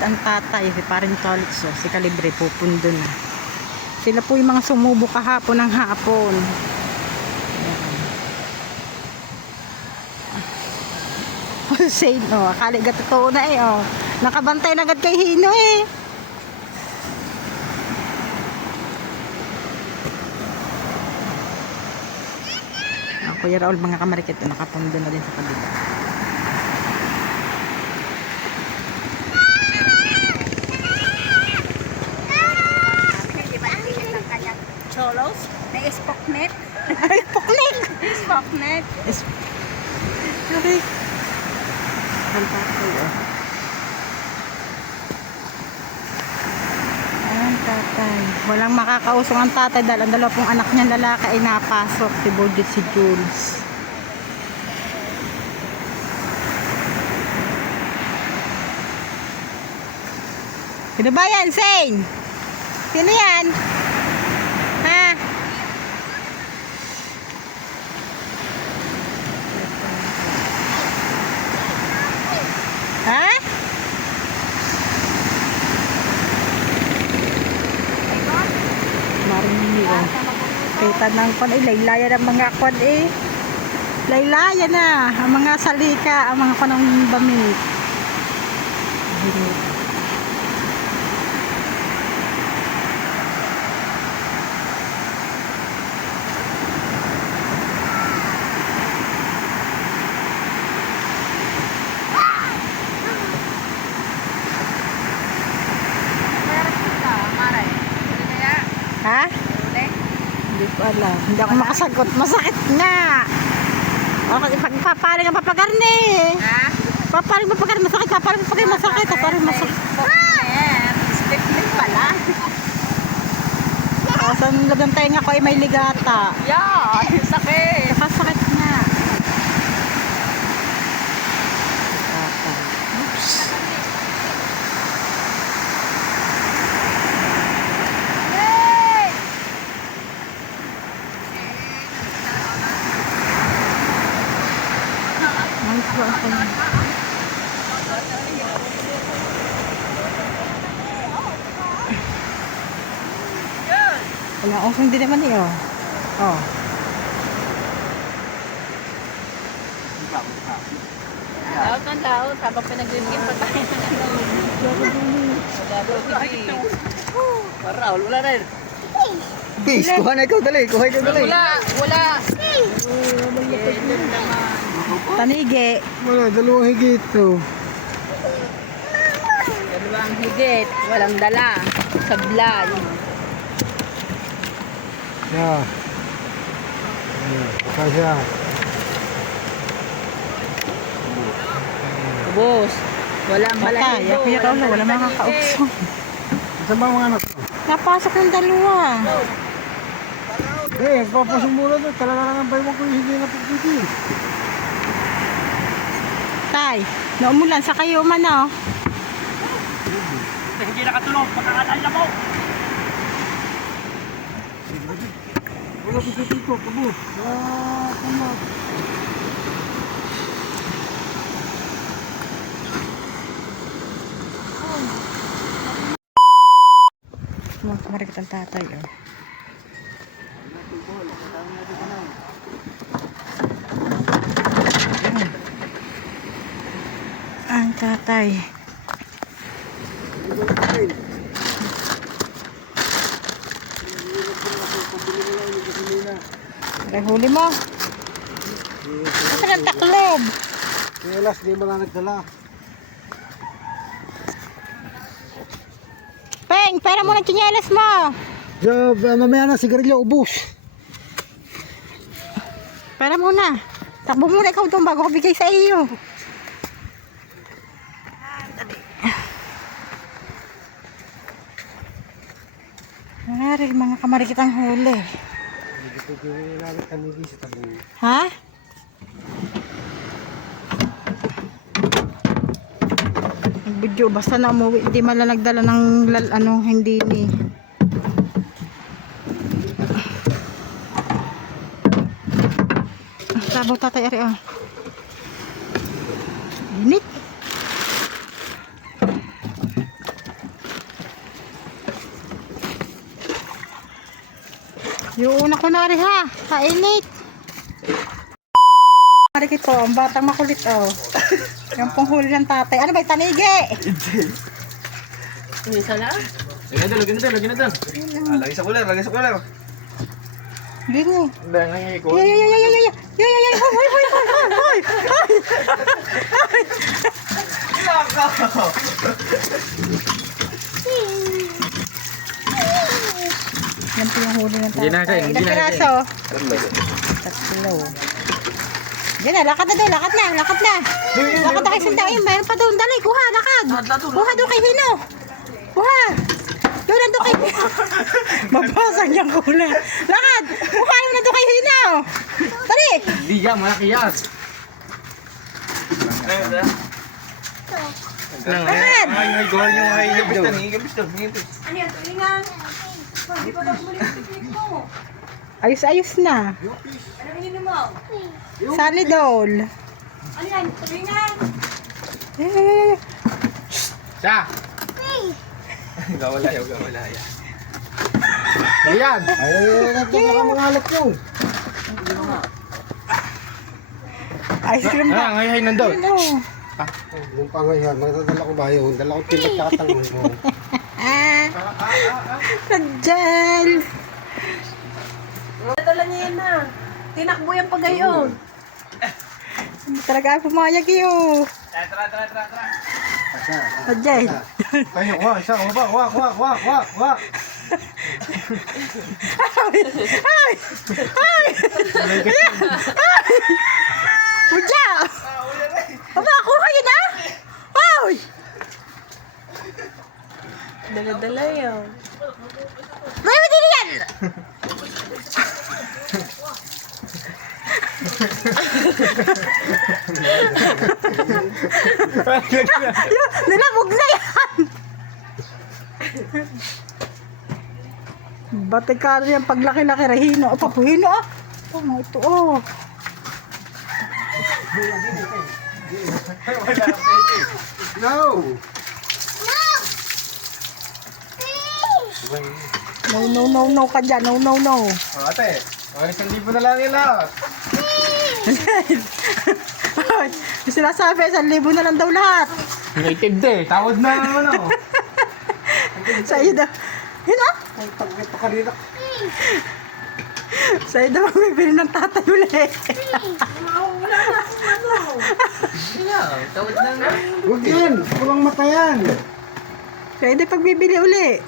Marikit ang tatay, si paring Tolitz, si Kalibre pupundo na. Sila po yung mga sumubo kahapon ng hapon. Hussein, akala ga totoo na nakabantay na agad kay Hino Kuya Raul, mga kamarikit, nakapundo na din sa kabila. Cholos, may spoknek. Spoknek! Spoknek. Sorry. Ang tatay, Ang tatay. Walang makakausong ang tatay dahil ang dalawa pong anak niya lalaki ay napasok. Si Budget, si Jules. Sino ba yan, Zane? Sino yan? Ha? Ha? Marini, kita ng kwan laylaya ng mga kwan laylaya na ang mga salika, ang mga kwan ng bamit. Ha? Hindi ko alam. Hindi ako makasagot. Masakit nga. Okay, paparing ang papagarni. Ha? Paparing papagarni. Masakit. Paparing papagarni. Masakit. Paparing masakit. Spoknek pala. Sa loob ng tenga ko ay may ligata. Yeah, sakit. Sakit nga. Oops. Wala osong din naman Laot ng laot, habang pinaglilingin pa tayo ng Para, wala na yun. Bis, kuha na ikaw, dali. Kuha ikaw, dali. Wala. Tanige. Wala, dalawang higit to. Dalawang higit, walang dala. Sablay. Yeah. Kasya. Ubus. Walang Patay. balahibo. Kuya Raul, wala makakausong. Saan ba mga anak ko? Napasok yung dalawa. Papasok muna doon. Talaga lang ang bayo ko yung hindi na pagpipil. Tay, naumulan sa kayo man Hindi nakatulog. Pagkakataan na po. Wala ko sa tiko. Kabo. Tama. Marikit ang tatay Ang tatay. Huli mo. Ito ng taklob. Kailas, di ba nga nagdala? Peng, pera mo ng tsinelas mo. Mamaya na, sigarilyo, ubus. Pera muna. Takbo muna ikaw doon bago ko bigay sa iyo. Ari, mga kamarikit ang huli. Ha? Video basta na umuwi, hindi man lang nagdala ng hindi ni. Sabaw tatay ari Init. Yung una ko nari ha. Kainit. Nari ito. Ang batang makulit oh. Yung panghuli ng tatay. Ano ba yung tanigi? Isa lang? Lagyan na doon. Lagay sa kulang. Hindi mo. Ngay ko. Ay, ay, ay, ay, ay, ay, ay, ay, ay, hoy, hoy, hoy, hoy, yan po yung huli ng tatay. Hindi na, Kay, hindi Ilang na, piraso? Tatlo. Yan na, lakad na doon, lakad na. Lakad na kay Sandayo, mayroon pa doon. Dali, kuha, lakad. Kuha doon kay Hino. Kuha. Doon nandun kay Hino. Mabasag niyang kula. Lakad. Kuha yung nandun kay Hino. Dali. Hindi yan, malaki yan. Lakad. Ay, gawin yung higabistan. Ano yan? Tulingan. Hindi pa ba kumuli yung picnic mo? Ayos-ayos na. Ano ininom mo? Salidol. Ano yan? Tulingan. Eh, Siya! Gawala yan. Ayan! Ay, baka mangalap yun. ice cream ba? Ngayon nandun. Ano? Yung pangayon, magdadala ko ba yun? Dala ko tibat kakatangin mo. Nadyan. Dala niya yan na. Tinakbo yan pa gayon. Hindi talaga pumayag yun. Tara. Nadyan. Tayo, isa, wak. Ay! Budya! Aba, kuha yun ah! Ay! Dala-dala yun. May din yan! Nilabog na yan! Batikaro yan paglaki-laki rahino. O, papuhino ah! Oh, ito oh. No! No ka dyan. No. Ate, 1,000 na lang yun lahat. Ay, sinasabi, 1,000 na lang daw lahat. Native day, tawad na naman ako. Sa iyo daw. Yun ah. Ito kanina. Sa iyo daw bibili ng tatay ulit. Tawad na nga. Huwag yan, kulang mata yan. Sa iyo daw pagbibili ulit.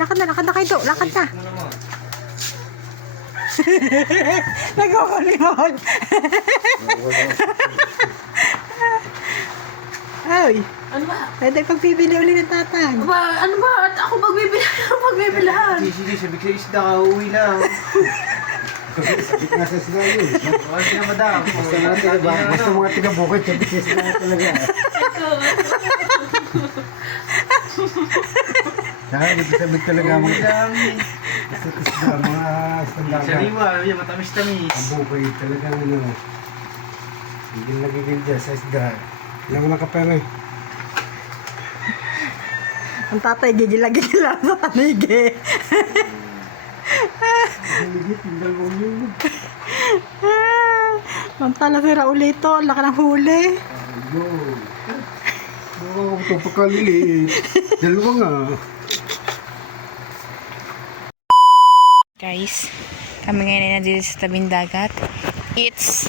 Lakad na kayo. Lakad na. Nagkukulimol. Ay. Ano ba? Pwede pagbibili ulit ng tatay. Ano ba? At ako magbibilahan. Sige, sabi ko isda ka, uwi lang. Sabit nga sa isda yun. Huwag na madam. Basta mga tiga-bukid, sabit sa isda talaga. Sabit talaga mga isda, mga standarda. Sariwa, yung matamis-tamis. Ang bukid talaga ano. Hindi nagigil dyan sa isda. Ilang mo nakapera eh. Ang tatay gigila-gila sa tanigi. Higit, yung dalawang yun. Mantala si Raulito, ang laki ng huli. Ayun. Oo, ito pagkaliliit. Dalawa nga. Guys, kami ngayon ay nandito sa tabing dagat. It's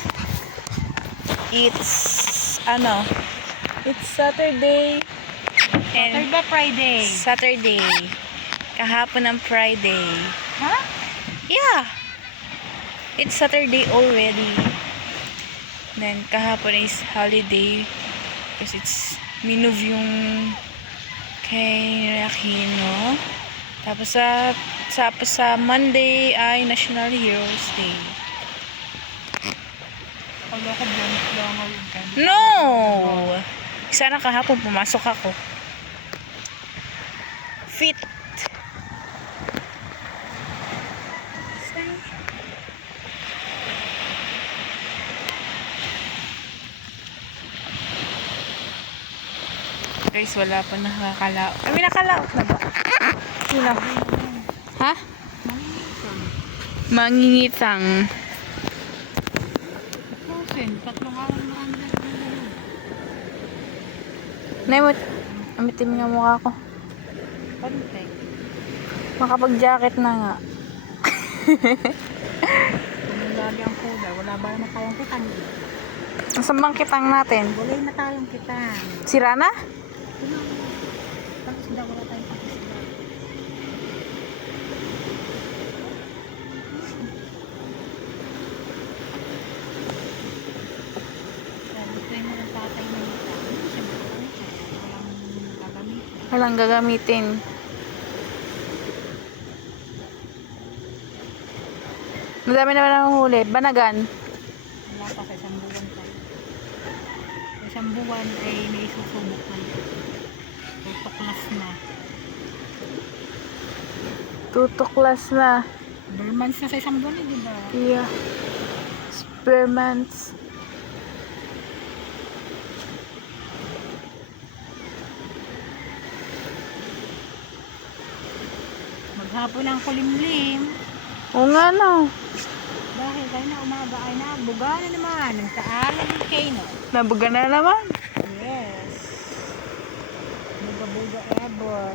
Saturday. And Saturday, Friday. Saturday. Kahapon ang Friday. Ha? Yeah. It's Saturday already. Then kahapon is holiday because it's minove yung kay Aquino. Tapos sa Monday ay National Heroes Day. Wala ko blank lang ako. No! Sana kahapon pumasok ako. Fit. Guys, wala pa nakakalaot. Kami nakalaot na ba? Sino? Ha? Mangingitang. Tatlong araw na kami nagdadalo. Naimot. Amitin mo nga mukha ko. Kontek. Makapag-jacket na nga. Kung lagi ang kuda, wala ba naman tayong kitang? Nasaan bang kitang natin? Wala na tayong kitang. Sira na? Tapos daw wala tayong pakisila. Sabi ko yung mga tatay na kita. Siyempre, walang gagamitin. Walang gagamitin. Madami naman ang huli. Banagan. Wala pa sa isang buwan tayo. Sa isang buwan ay may susubok na. Tutuklas na. Tutuklas na. Bermans na sa isang buwan eh, di ba? Yeah. Spearmans. Maghapon ang kulimlim. Oo nga no. Dahil tayo na umaga ay nabuga na naman. Ang taalan ng kano. Nabuga na naman. Yes. Buga-buga ever.